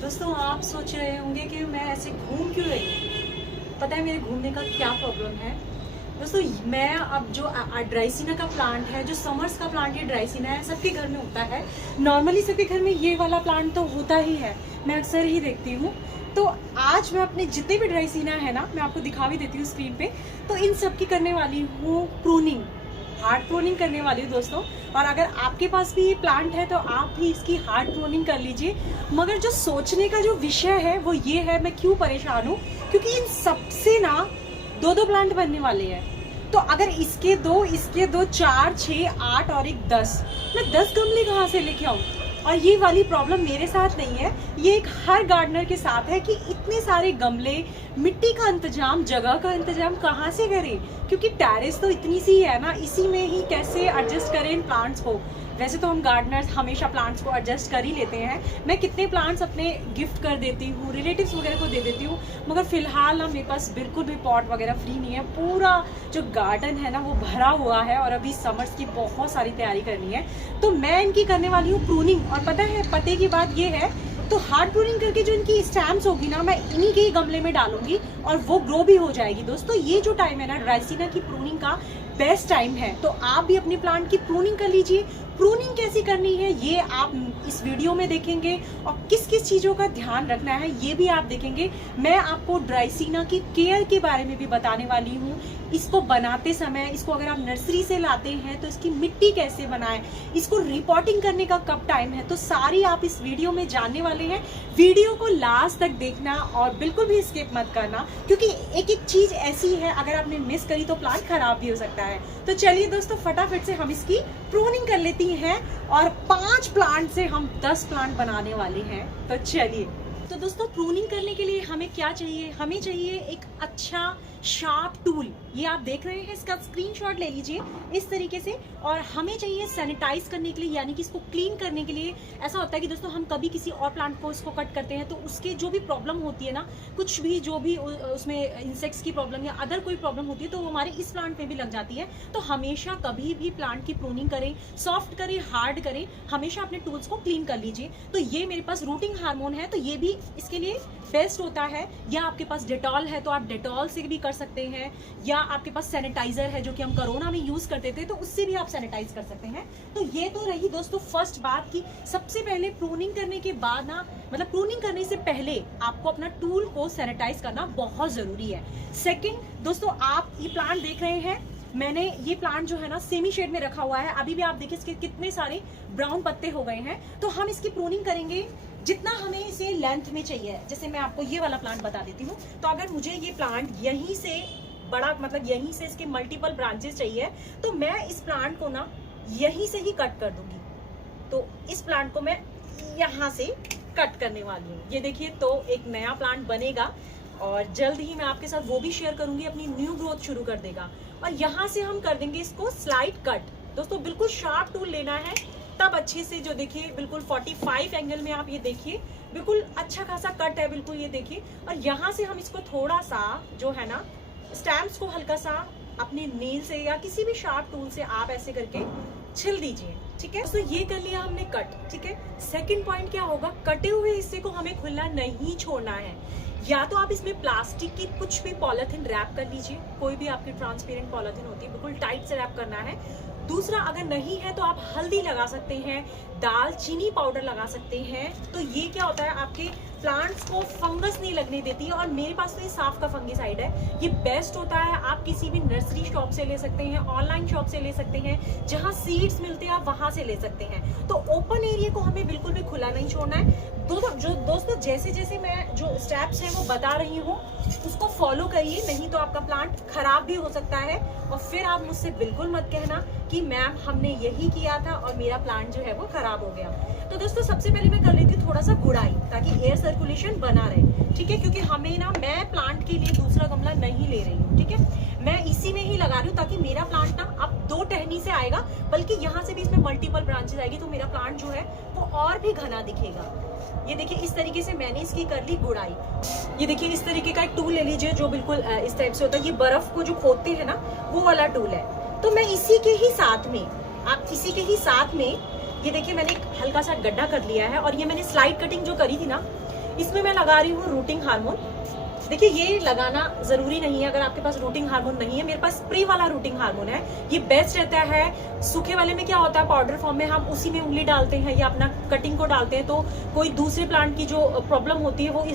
दोस्तों आप सोच रहे होंगे कि मैं ऐसे घूम क्यों रही हूँ। पता है मेरे घूमने का क्या प्रॉब्लम है दोस्तों। मैं अब जो ड्राइसिना का प्लांट है, जो समर्स का प्लांट, ये ड्राइसिना है, सबके घर में होता है। नॉर्मली सबके घर में ये वाला प्लांट तो होता ही है, मैं अक्सर ही देखती हूँ। तो आज मैं अपने जितने भी ड्राइसिना है ना, मैं आपको दिखा भी देती हूँ स्क्रीन पे। तो इन सब की करने वाली हूँ प्रूनिंग, हार्ड प्रूनिंग करने वाली हूँ दोस्तों। और अगर आपके पास भी ये प्लांट है तो आप भी इसकी हार्ड प्रूनिंग कर लीजिए। मगर जो सोचने का जो विषय है वो ये है, मैं क्यों परेशान हूँ, क्योंकि इन सबसे ना दो दो प्लांट बनने वाले हैं। तो अगर इसके दो 4, 6, 8 और एक 10, मैं 10 गमले कहाँ से लेके आऊँ। और ये वाली प्रॉब्लम मेरे साथ नहीं है, ये एक हर गार्डनर के साथ है कि इतने सारे गमले, मिट्टी का इंतजाम, जगह का इंतजाम कहाँ से करें, क्योंकि टेरेस तो इतनी सी है ना, इसी में ही कैसे एडजस्ट करें इन प्लांट्स को। वैसे तो हम गार्डनर्स हमेशा प्लांट्स को एडजस्ट कर ही लेते हैं। मैं कितने प्लांट्स अपने गिफ्ट कर देती हूँ, रिलेटिव्स वगैरह को दे देती हूँ, मगर फिलहाल ना मेरे पास बिल्कुल भी पॉट वगैरह फ्री नहीं है। पूरा जो गार्डन है ना वो भरा हुआ है और अभी समर्स की बहुत सारी तैयारी करनी है। तो मैं इनकी करने वाली हूँ प्रूनिंग। और पता है पते की बात ये है, तो हार्ड प्रूनिंग करके जो इनकी स्टैम्स होगी ना, मैं इन्हीं के ही गमले में डालूंगी और वो ग्रो भी हो जाएगी। दोस्तों ये जो टाइम है ना, ड्राइसिना की प्रूनिंग का बेस्ट टाइम है। तो आप भी अपने प्लांट की प्रूनिंग कर लीजिए। प्रूनिंग कैसी करनी है ये आप इस वीडियो में देखेंगे, और किस किस चीज़ों का ध्यान रखना है ये भी आप देखेंगे। मैं आपको ड्राइसिना की केयर के बारे में भी बताने वाली हूँ। इसको बनाते समय, इसको अगर आप नर्सरी से लाते हैं तो इसकी मिट्टी कैसे बनाएं, इसको रिपोर्टिंग करने का कब टाइम है, तो सारी आप इस वीडियो में जानने वाले हैं। वीडियो को लास्ट तक देखना और बिल्कुल भी स्किप मत करना, क्योंकि एक एक चीज ऐसी है अगर आपने मिस करी तो प्लांट खराब भी हो सकता है। तो चलिए दोस्तों फटाफट से हम इसकी प्रूनिंग कर लेती हैं, और 5 प्लांट से हम 10 प्लांट बनाने वाले हैं। तो चलिए, तो दोस्तों प्रूनिंग करने के लिए हमें क्या चाहिए, हमें चाहिए एक अच्छा शार्प टूल। ये आप देख रहे हैं, इसका स्क्रीनशॉट ले लीजिए इस तरीके से। और हमें चाहिए सैनिटाइज करने के लिए, यानी कि इसको क्लीन करने के लिए। ऐसा होता है कि दोस्तों हम कभी किसी और प्लांट को इसको कट करते हैं तो उसके जो भी प्रॉब्लम होती है ना, कुछ भी जो भी उसमें इंसेक्ट्स की प्रॉब्लम या अदर कोई प्रॉब्लम होती है, तो वो हमारे इस प्लांट में भी लग जाती है। तो हमेशा कभी भी प्लांट की प्रूनिंग करें, सॉफ्ट करें, हार्ड करें, हमेशा अपने टूल्स को क्लीन कर लीजिए। तो ये मेरे पास रूटिंग हार्मोन है, तो ये भी इसके लिए बेस्ट होता है। या आपके पास डेटॉल है तो आप डेटॉल से भी कर सकते हैं, या आपके पास सैनिटाइजर है जो कि हम कोरोना में यूज करते थे, तो उससे भी आप सैनिटाइज कर सकते हैं। तो ये तो रही दोस्तों फर्स्ट बात की सबसे पहले प्रूनिंग करने के बाद ना, मतलब प्रूनिंग करने से पहले आपको अपना टूल को सैनिटाइज करना बहुत जरूरी है। सेकंड दोस्तों, आप ये प्लांट देख रहे हैं, मैंने ये प्लांट जो है ना सेमी शेड में रखा हुआ है। अभी भी आप देखिए इसके कितने सारे ब्राउन पत्ते हो गए हैं। तो हम इसकी प्रूनिंग करेंगे जितना हमें इसे लेंथ में चाहिए। जैसे मैं आपको ये वाला प्लांट बता देती हूँ, तो अगर मुझे ये प्लांट यहीं से बड़ा, मतलब यहीं से इसके मल्टीपल ब्रांचेस चाहिए, तो मैं इस प्लांट को ना यहीं से ही कट कर दूंगी। तो इस प्लांट को मैं यहाँ से कट करने वाली हूँ। ये देखिए, तो एक नया प्लांट बनेगा और जल्द ही मैं आपके साथ वो भी शेयर करूंगी, अपनी न्यू ग्रोथ शुरू कर देगा। और यहाँ से हम कर देंगे इसको स्लाइड कट। दोस्तों बिल्कुल शार्प टूल लेना है, तब अच्छे से, जो देखिए बिल्कुल 45 एंगल में आप ये देखिए, बिल्कुल अच्छा खासा कट है, बिल्कुल ये देखिए। और यहाँ से हम इसको थोड़ा सा जो है ना, स्टैम्प्स को हल्का सा अपने नील से या किसी भी शार्प टूल से आप ऐसे करके छिल दीजिए, ठीक है। तो ये कर लिया हमने कट, ठीक है। सेकंड पॉइंट क्या होगा, कटे हुए हिस्से को हमें खुला नहीं छोड़ना है। या तो आप इसमें प्लास्टिक की कुछ भी पॉलिथीन रैप कर लीजिए, कोई भी आपकी ट्रांसपेरेंट पॉलिथीन होती है, बिल्कुल टाइट से रैप करना है। दूसरा, अगर नहीं है तो आप हल्दी लगा सकते हैं, दालचीनी पाउडर लगा सकते हैं। तो ये क्या होता है, आपके प्लांट्स को फंगस नहीं लगने देती है। और मेरे पास तो ये साफ का फंगिसाइड है, ये बेस्ट होता है। आप किसी भी नर्सरी शॉप से ले सकते हैं, ऑनलाइन शॉप से ले सकते हैं, जहां सीड्स मिलते हैं आप वहां से ले सकते हैं। तो ओपन एरिया को हमें बिल्कुल भी खुला नहीं छोड़ना है। दोस्तों जैसे जैसे मैं जो स्टेप्स हैं वो बता रही हूँ, उसको फॉलो करिए, नहीं तो आपका प्लांट खराब भी हो सकता है। और फिर आप मुझसे बिल्कुल मत कहना कि मैम हमने यही किया था और मेरा प्लांट जो है वो खराब हो गया। तो दोस्तों सबसे पहले मैं कर लेती हूँ थोड़ा सा गुड़ाई, ताकि एयर सर्कुलेशन बना रहे, ठीक है। क्योंकि हमें ना, मैं प्लांट के लिए दूसरा गमला नहीं ले रही हूँ, ठीक है। मैं इसी में ही लगा रही हूँ, ताकि मेरा प्लांट ना अब 2 टहनी से आएगा, बल्कि यहाँ से भी इसमें मल्टीपल ब्रांचेस आएगी, तो मेरा प्लांट जो है वो और भी घना दिखेगा। ये देखिए इस तरीके से मैंने इसकी कर ली गुड़ाई। ये देखिए इस तरीके का एक टूल ले लीजिए जो बिल्कुल इस टाइप से होता है। ये बर्फ को जो खोदते हैं ना, वो वाला टूल है। तो मैं इसी के ही साथ में, आप इसी के ही साथ में, ये देखिए मैंने एक हल्का सा गड्ढा कर लिया है। और ये मैंने स्लाइड कटिंग जो करी थी ना, इसमें मैं लगा रही हूँ रूटिंग हार्मोन। देखिए ये लगाना जरूरी नहीं है अगर आपके पास रूटिंग हार्मोन नहीं है। मेरे पास स्प्रे वाला रूटिंग हार्मोन है, ये बेस्ट रहता है। सूखे वाले में क्या होता है, पाउडर फॉर्म में हम उसी में उंगली डालते हैं या अपना कटिंग को डालते हैं, तो कोई दूसरे प्लांट की जो प्रॉब्लम होती है वो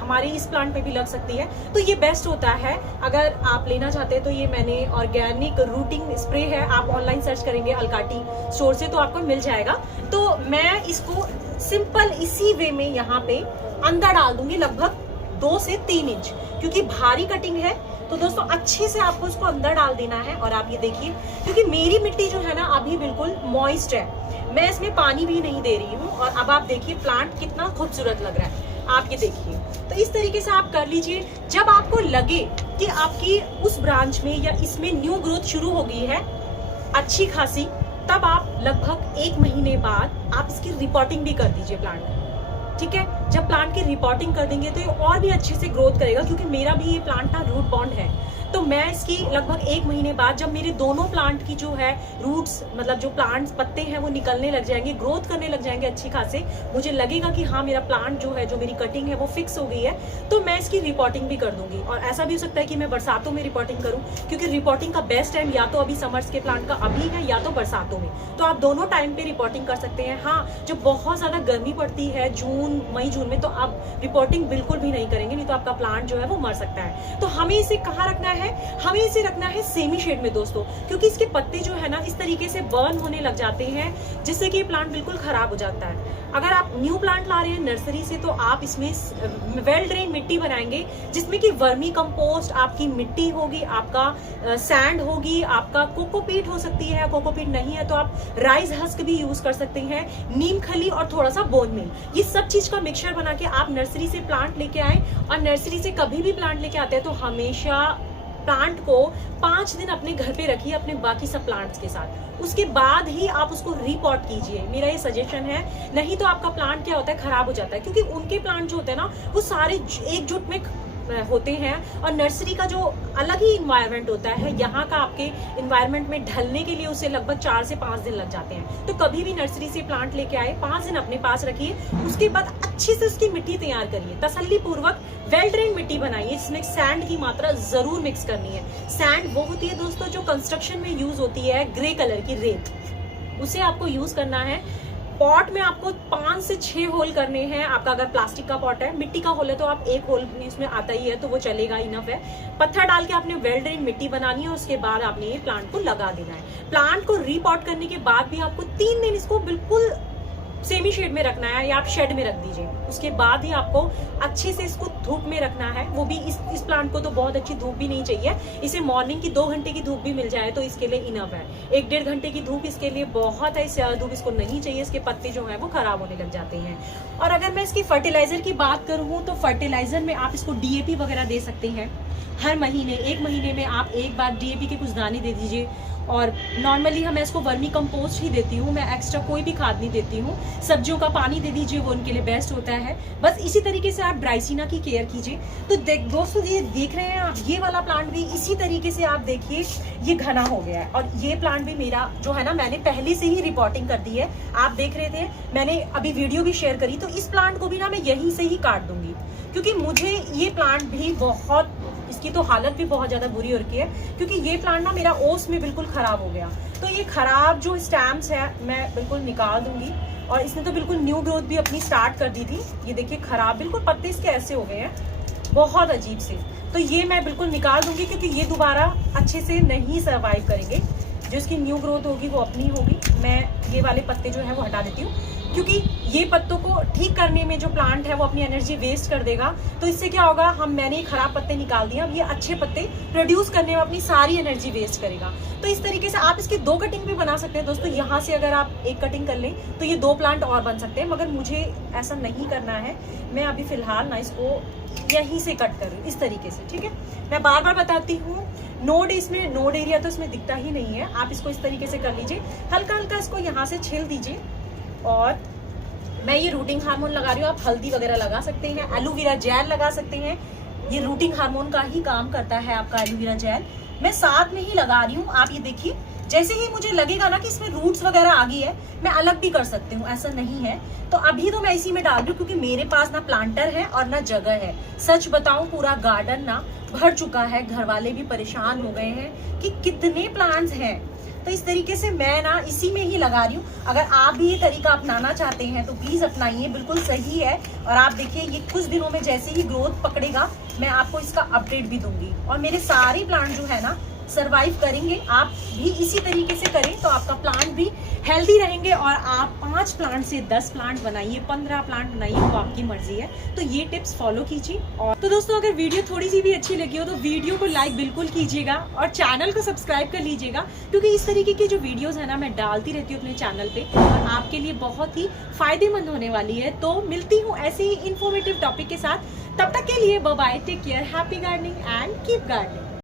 हमारे इस प्लांट पे भी लग सकती है। तो ये बेस्ट होता है। अगर आप लेना चाहते हैं तो ये मैंने ऑर्गेनिक रूटिंग स्प्रे है, आप ऑनलाइन सर्च करेंगे अल्काटी स्टोर से तो आपको मिल जाएगा। तो मैं इसको सिंपल इसी वे में यहाँ पे अंदर डाल दूंगी, लगभग 2 से 3 इंच, क्योंकि भारी कटिंग है। तो दोस्तों अच्छे से आपको इसको अंदर डाल देना है। और आप ये देखिए, क्योंकि मेरी मिट्टी जो है ना अभी बिल्कुल मॉइस्ट है, मैं इसमें पानी भी नहीं दे रही हूँ। और अब आप देखिए प्लांट कितना खूबसूरत लग रहा है, आप ये देखिए। तो इस तरीके से आप कर लीजिए। जब आपको लगे कि आपकी उस ब्रांच में या इसमें न्यू ग्रोथ शुरू हो गई है अच्छी खासी, तब आप लगभग 1 महीने बाद आप इसकी रिपोर्टिंग भी कर दीजिए प्लांट। ठीक है, जब प्लांट की रिपोर्टिंग कर देंगे तो ये और भी अच्छे से ग्रोथ करेगा, क्योंकि मेरा भी ये प्लांट ना रूट बॉन्ड है। तो मैं इसकी लगभग 1 महीने बाद जब मेरे दोनों प्लांट की जो है रूट्स, मतलब जो प्लांट्स पत्ते हैं वो निकलने लग जाएंगे, ग्रोथ करने लग जाएंगे अच्छी खासे, मुझे लगेगा कि हाँ मेरा प्लांट जो है, जो मेरी कटिंग है वो फिक्स हो गई है, तो मैं इसकी रिपोर्टिंग भी कर दूंगी। और ऐसा भी हो सकता है कि मैं बरसातों में रिपोर्टिंग करूँ, क्योंकि रिपोर्टिंग का बेस्ट टाइम या तो अभी समर्स के प्लांट का अभी है या तो बरसातों में, तो आप दोनों टाइम पे रिपोर्टिंग कर सकते हैं। हाँ, जो बहुत ज्यादा गर्मी पड़ती है मई जून में, तो आप रिपोर्टिंग बिल्कुल भी नहीं करेंगे, नहीं तो आपका प्लांट जो है वो मर सकता है। तो हमें इसे कहाँ रखना है, हमें इसे रखना है सेमी शेड में दोस्तों, क्योंकि इसके पत्ते जो है ना इस तरीके से बर्न होने लग जाते हैं, जिससे कि प्लांट बिल्कुल खराब हो जाता है। अगर आप न्यू प्लांट ला रहे हैं नर्सरी से, तो आप इसमें वेल ड्रेन मिट्टी बनाएंगे, जिसमें कि वर्मी कंपोस्ट आपकी मिट्टी होगी, आपका सैंड होगी, आपका कोकोपीट हो सकती है, कोकोपीट नहीं है तो आप राइस हस्क भी यूज कर सकते हैं, नीम खली और थोड़ा सा बोन मील, ये सब चीज का मिक्सचर बना के आप नर्सरी से प्लांट लेके आए। और नर्सरी से कभी भी प्लांट लेके आते हैं तो हमेशा प्लांट को 5 दिन अपने घर पे रखिए अपने बाकी सब प्लांट्स के साथ, उसके बाद ही आप उसको रिपॉट कीजिए, मेरा ये सजेशन है। नहीं तो आपका प्लांट क्या होता है, खराब हो जाता है, क्योंकि उनके प्लांट जो होते हैं ना वो सारे एकजुट में होते हैं, और नर्सरी का जो अलग ही इन्वायरमेंट होता है, यहाँ का आपके इन्वायरमेंट में ढलने के लिए उसे लगभग 4 से 5 दिन लग जाते हैं। तो कभी भी नर्सरी से प्लांट लेके आए, 5 दिन अपने पास रखिए, उसके बाद अच्छे से उसकी मिट्टी तैयार करिए, तसल्ली पूर्वक वेल ड्रेन मिट्टी बनाइए, इसमें सैंड की मात्रा जरूर मिक्स करनी है। सैंड वो होती है दोस्तों जो कंस्ट्रक्शन में यूज होती है, ग्रे कलर की रेत, उसे आपको यूज करना है। पॉट में आपको 5 से 6 होल करने हैं। आपका अगर प्लास्टिक का पॉट है, मिट्टी का होल है तो आप 1 होल इसमें आता ही है तो वो चलेगा, इनफ है। पत्थर डाल के आपने वेल ड्रेन मिट्टी बनानी है, उसके बाद आपने ये प्लांट को लगा देना है। प्लांट को रीपॉट करने के बाद भी आपको 3 दिन इसको बिल्कुल सेमी शेड में रखना है, या आप शेड में रख दीजिए। उसके बाद ही आपको अच्छे से इसको धूप में रखना है, वो भी इस प्लांट को तो बहुत अच्छी धूप भी नहीं चाहिए, इसे मॉर्निंग की 2 घंटे की धूप भी मिल जाए तो इसके लिए इनफ है। 1-1.5 घंटे की धूप इसके लिए बहुत है, इससे धूप इसको नहीं चाहिए, इसके पत्ते जो है वो खराब होने लग जाते हैं। और अगर मैं इसकी फर्टिलाइजर की बात करूँ तो फर्टिलाइजर में आप इसको DAP वगैरह दे सकते हैं। हर महीने 1 महीने में आप एक बार DAP के कुछ दाने दे दीजिए। और नॉर्मली मैं इसको वर्मी कंपोस्ट ही देती हूँ, मैं एक्स्ट्रा कोई भी खाद नहीं देती हूँ। सब्जियों का पानी दे दीजिए, वो उनके लिए बेस्ट होता है। बस इसी तरीके से आप ड्राइसिना की केयर कीजिए। तो दोस्तों ये देख रहे हैं आप, ये वाला प्लांट भी इसी तरीके से आप देखिए ये घना हो गया है। और ये प्लांट भी मेरा जो है ना, मैंने पहले से ही रिपोर्टिंग कर दी है, आप देख रहे थे, मैंने अभी वीडियो भी शेयर करी। तो इस प्लांट को भी ना मैं यहीं से ही काट दूंगी, क्योंकि मुझे ये प्लांट भी बहुत, इसकी तो हालत भी बहुत ज्यादा बुरी हो रखी है, क्योंकि ये प्लांट ना मेरा ओस में बिल्कुल खराब हो गया। तो ये खराब जो स्टैम्स है मैं बिल्कुल निकाल दूंगी। और इसने तो बिल्कुल न्यू ग्रोथ भी अपनी स्टार्ट कर दी थी, ये देखिए खराब बिल्कुल पत्ते इसके ऐसे हो गए हैं, बहुत अजीब से। तो ये मैं बिल्कुल निकाल दूंगी, क्योंकि ये दोबारा अच्छे से नहीं सर्वाइव करेंगे। जो इसकी न्यू ग्रोथ होगी वो अपनी होगी। मैं ये वाले पत्ते जो है वो हटा देती हूँ, क्योंकि ये पत्तों को ठीक करने में जो प्लांट है वो अपनी एनर्जी वेस्ट कर देगा। तो इससे क्या होगा, मैंने खराब पत्ते निकाल दिए, अब ये अच्छे पत्ते प्रोड्यूस करने में अपनी सारी एनर्जी वेस्ट करेगा। तो इस तरीके से आप इसकी 2 कटिंग भी बना सकते हैं दोस्तों। यहाँ से अगर आप 1 कटिंग कर लें तो ये 2 प्लांट और बन सकते हैं, मगर मुझे ऐसा नहीं करना है। मैं अभी फिलहाल ना इसको यहीं से कट कर रही हूँ, इस तरीके से, ठीक है। मैं बार बार बताती हूँ, नोड एरिया तो इसमें दिखता ही नहीं है। आप इसको इस तरीके से कर लीजिए, हल्का हल्का इसको यहाँ से छील दीजिए। और मैं ये रूटिंग हार्मोन लगा रही हूँ, आप हल्दी वगैरह लगा सकते हैं, एलोवेरा जेल लगा सकते हैं, ये रूटिंग हार्मोन का ही काम करता है आपका एलोवेरा जेल। मैं साथ में ही लगा रही हूँ, आप ये देखिए जैसे ही मुझे लगेगा ना कि इसमें रूट्स वगैरह आ गई है, मैं अलग भी कर सकती हूँ, ऐसा नहीं है। तो अभी तो मैं इसी में डाल रही हूँ क्योंकि मेरे पास ना प्लांटर है और ना जगह है। सच बताऊं, पूरा गार्डन ना भर चुका है, घर वाले भी परेशान हो गए हैं कि कितने प्लांट्स हैं। तो इस तरीके से मैं ना इसी में ही लगा रही हूँ। अगर आप भी ये तरीका अपनाना चाहते हैं तो प्लीज अपनाइए, बिल्कुल सही है। और आप देखिए ये कुछ दिनों में जैसे ही ग्रोथ पकड़ेगा मैं आपको इसका अपडेट भी दूंगी। और मेरे सारे प्लांट जो है ना सरवाइव करेंगे। आप भी इसी तरीके से करें तो आपका प्लांट भी हेल्दी रहेंगे। और आप 5 प्लांट से 10 प्लांट बनाइए, 15 प्लांट बनाइए, वो आपकी मर्जी है। तो ये टिप्स फॉलो कीजिए। और तो दोस्तों, अगर वीडियो थोड़ी सी भी अच्छी लगी हो तो वीडियो को लाइक बिल्कुल कीजिएगा और चैनल को सब्सक्राइब कर लीजिएगा, क्योंकि इस तरीके की जो वीडियोस है ना मैं डालती रहती हूँ अपने चैनल पे और आपके लिए बहुत ही फायदेमंद होने वाली है। तो मिलती हूँ ऐसे ही इंफॉर्मेटिव टॉपिक के साथ। तब तक के लिए bye bye, take care, happy gardening and keep gardening.